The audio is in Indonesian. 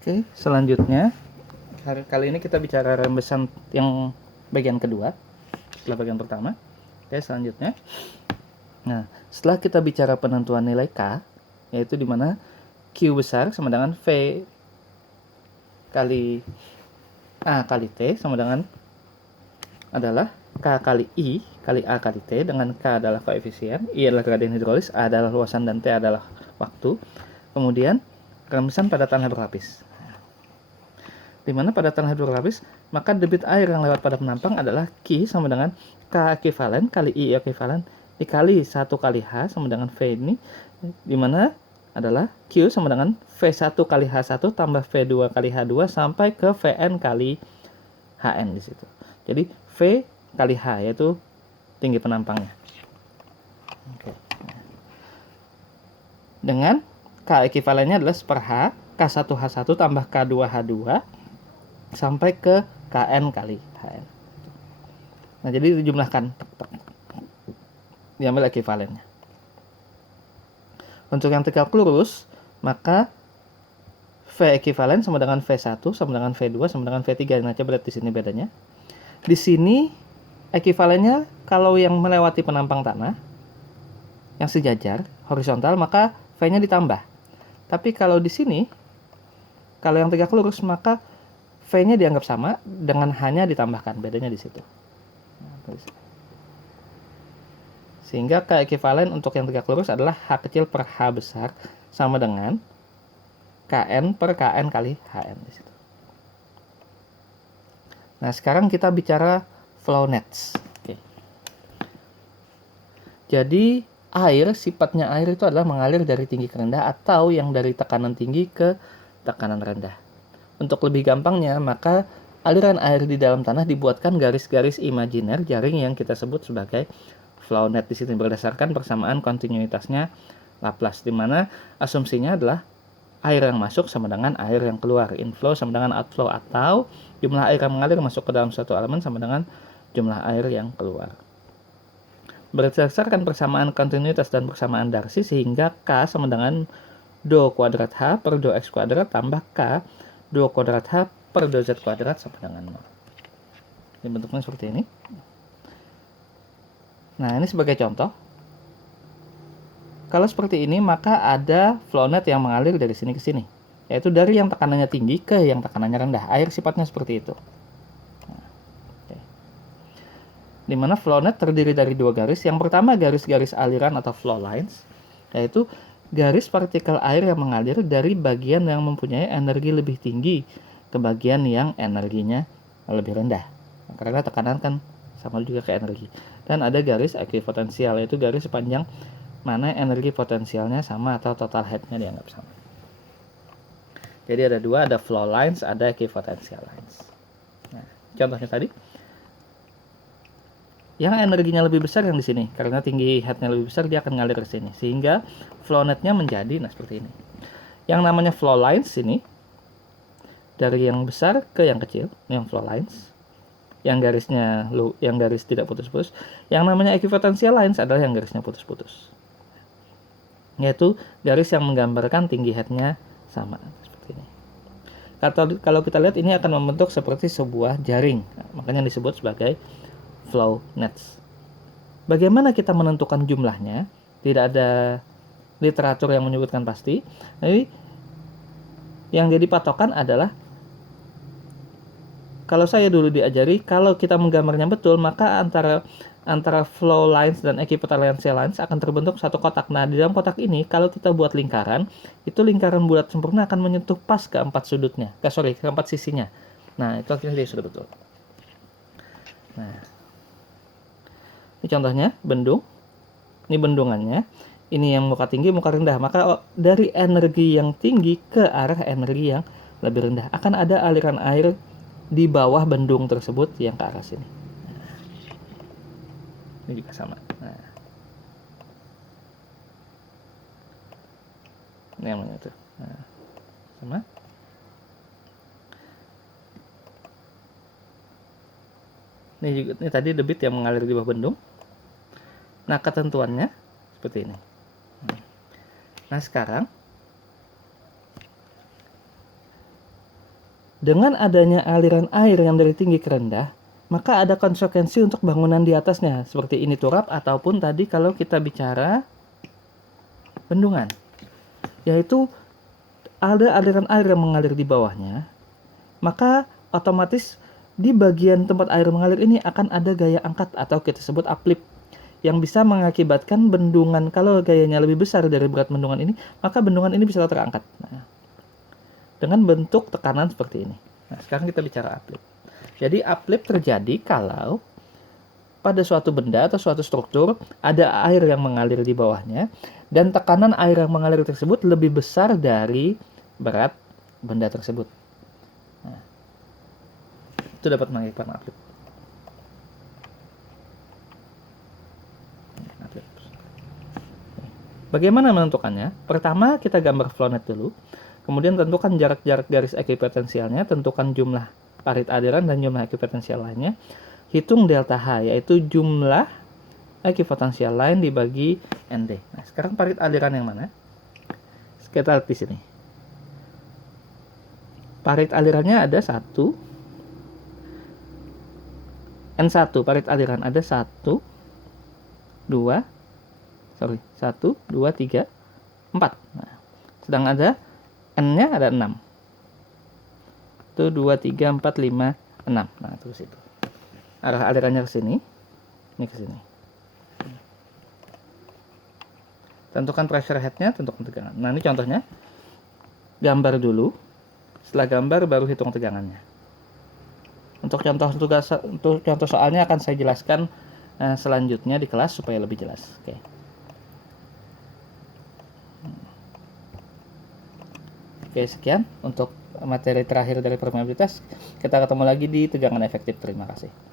Oke, selanjutnya kali ini kita bicara rembesan yang bagian kedua setelah bagian pertama. Oke, selanjutnya. Nah, setelah kita bicara penentuan nilai K, yaitu dimana Q besar sama dengan V kali A kali T sama dengan adalah K kali I kali A kali T, dengan K adalah koefisien, I adalah gradien hidrolis, A adalah luasan, dan T adalah waktu. Kemudian rembesan padatan berlapis. Di mana pada tanah berlapis, maka debit air yang lewat pada penampang adalah Q sama dengan K ekivalen kali I ekivalen dikali 1 kali H sama dengan V ini, di mana adalah Q sama dengan V1 kali H1 tambah V2 kali H2 sampai ke Vn kali Hn di situ. Jadi V kali H yaitu tinggi penampangnya. Oke. Dengan K ekivalennya adalah seper-H, K1H1 tambah K2H2 sampai ke Kn kali Hn. Nah, jadi dijumlahkan, diambil ekivalennya. Untuk yang tegak lurus, maka V ekivalen sama dengan V1 sama dengan V2 sama dengan V3. Nah, coba lihat di sini bedanya. Di sini ekivalennya kalau yang melewati penampang tanah yang sejajar horizontal, maka V-nya ditambah. Tapi kalau di sini, kalau yang tegak lurus, maka V-nya dianggap sama dengan H-nya ditambahkan. Bedanya di situ. Sehingga K ekivalen untuk yang tegak lurus adalah H kecil per H besar sama dengan Kn per Kn kali Hn di situ. Nah, sekarang kita bicara flow nets. Oke. Jadi air, sifatnya air itu adalah mengalir dari tinggi ke rendah atau yang dari tekanan tinggi ke tekanan rendah. Untuk lebih gampangnya, maka aliran air di dalam tanah dibuatkan garis-garis imajiner jaring yang kita sebut sebagai flow net di sini berdasarkan persamaan kontinuitasnya Laplace, di mana asumsinya adalah air yang masuk sama dengan air yang keluar, inflow sama dengan outflow, atau jumlah air yang mengalir masuk ke dalam suatu elemen sama dengan jumlah air yang keluar. Berdasarkan persamaan kontinuitas dan persamaan Darcy, sehingga K sama dengan do kuadrat H per do X kuadrat tambah K do kuadrat H per do Z kuadrat sama dengan 0. Ini bentuknya seperti ini. Nah, ini sebagai contoh. Kalau seperti ini, maka ada flow net yang mengalir dari sini ke sini, yaitu dari yang tekanannya tinggi ke yang tekanannya rendah. Air sifatnya seperti itu. Nah, di mana flow net terdiri dari dua garis. Yang pertama garis-garis aliran atau flow lines, yaitu garis partikel air yang mengalir dari bagian yang mempunyai energi lebih tinggi ke bagian yang energinya lebih rendah. Karena tekanan kan sama juga ke energi. Dan ada garis ekuipotensial, yaitu garis sepanjang mana energi potensialnya sama atau total head-nya dianggap sama. Jadi ada dua, ada flow lines, ada ekuipotensial lines. Nah, contohnya tadi, yang energinya lebih besar yang di sini, karena tinggi head-nya lebih besar, dia akan ngalir ke sini, sehingga flow net-nya menjadi seperti ini. Yang namanya flow lines ini dari yang besar ke yang kecil, yang flow lines. Yang garis tidak putus-putus. Yang namanya ekuipotensial lines adalah yang garisnya putus-putus, yaitu garis yang menggambarkan tinggi head-nya sama seperti ini. Kalau kita lihat, ini akan membentuk seperti sebuah jaring. Nah, makanya disebut sebagai flow nets. Bagaimana kita menentukan jumlahnya? Tidak ada literatur yang menyebutkan pasti. Jadi yang jadi patokan adalah, kalau saya dulu diajari, kalau kita menggambarnya betul, maka antara flow lines dan ekuipotensial lines akan terbentuk satu kotak. Nah, di dalam kotak ini, kalau kita buat lingkaran, itu lingkaran bulat sempurna akan menyentuh pas ke empat sudutnya. Ke empat sisinya. Nah, itu akhirnya dia sudah betul. Nah, ini contohnya bendung. Ini bendungannya. Ini yang muka tinggi, muka rendah. Maka dari energi yang tinggi ke arah energi yang lebih rendah akan ada aliran air di bawah bendung tersebut yang ke arah sini. Nah, ini juga sama. Nah, ini yang mana itu? Nah, sama. Ini tadi debit yang mengalir di bawah bendung. Nah, ketentuannya seperti ini. Nah, sekarang Dengan adanya aliran air yang dari tinggi ke rendah, maka ada konsekuensi untuk bangunan di atasnya, seperti ini turap ataupun tadi kalau kita bicara bendungan, yaitu ada aliran air yang mengalir di bawahnya, maka otomatis di bagian tempat air mengalir ini akan ada gaya angkat atau kita sebut uplift yang bisa mengakibatkan bendungan, kalau gayanya lebih besar dari berat bendungan ini, maka bendungan ini bisa terangkat. Nah, dengan bentuk tekanan seperti ini. Nah, sekarang kita bicara uplift. Jadi uplift terjadi kalau pada suatu benda atau suatu struktur ada air yang mengalir di bawahnya dan tekanan air yang mengalir tersebut lebih besar dari berat benda tersebut. Nah, itu dapat mengakibatkan uplift. Bagaimana menentukannya? Pertama kita gambar flownet dulu, kemudian tentukan jarak-jarak garis ekuipotensialnya, tentukan jumlah parit aliran dan jumlah ekuipotensial lainnya, hitung delta H yaitu jumlah ekuipotensial lain dibagi ND. Nah, sekarang parit aliran yang mana? Kita lihat di sini. Parit alirannya ada 1 N1, parit aliran ada 1 2 1, 2, 3, 4. Nah, sedang ada N-nya ada 6. Itu 2, 3, 4, 5, 6. Nah, terus itu. Arah alirannya ke sini. Ini ke sini. Tentukan pressure head-nya, tentukan tegangan. Nah, ini contohnya. Gambar dulu. Setelah gambar baru hitung tegangannya. Untuk contoh soalnya akan saya jelaskan selanjutnya di kelas supaya lebih jelas. Oke. Oke, sekian untuk materi terakhir dari permeabilitas. Kita ketemu lagi di tegangan efektif. Terima kasih.